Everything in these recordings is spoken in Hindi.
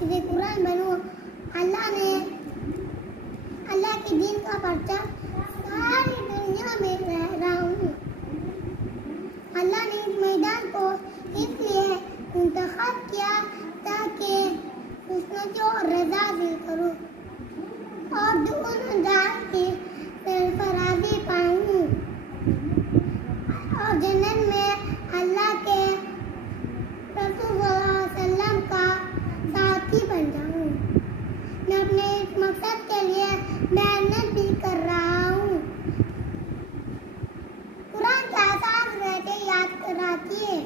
हाफिज़ कुरान बनूं। अल्लाह के दीन का परचम सारी दुनिया में लहराऊं। अल्लाह ने इस मैदान को इसलिए इंतखाब किया ताकि उसमें जो रजा दिल करूं और दुनिया की सरफराजी पाऊं और जन्नत में अल्लाह के रसूल सल्लल्लाहु अलैहि वसल्लम का साथी बन जाऊं। मैं अपने इस मकसद के लिए मेहनत भी कर रहा हूँ। कुरान के आसान रहते याद कराती है।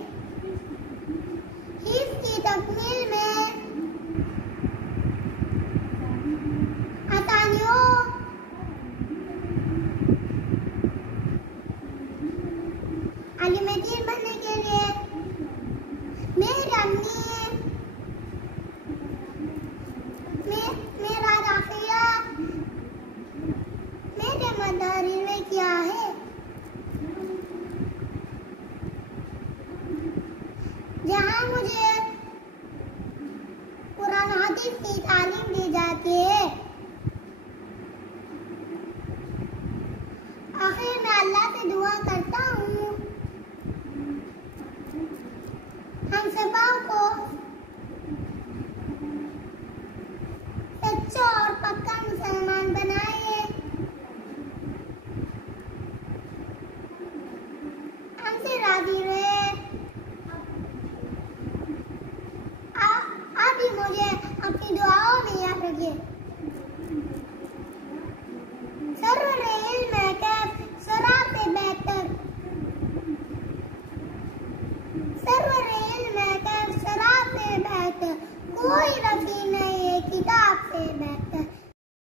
हिफ्ज़ की तकमील में आसानियों आलिम दीन बनने के लिए मेरी अम्मी मेरा दाखिला मेरे मदरसे में किया है, जहाँ मुझे कुरान हदीस की तालीम दी जाती है।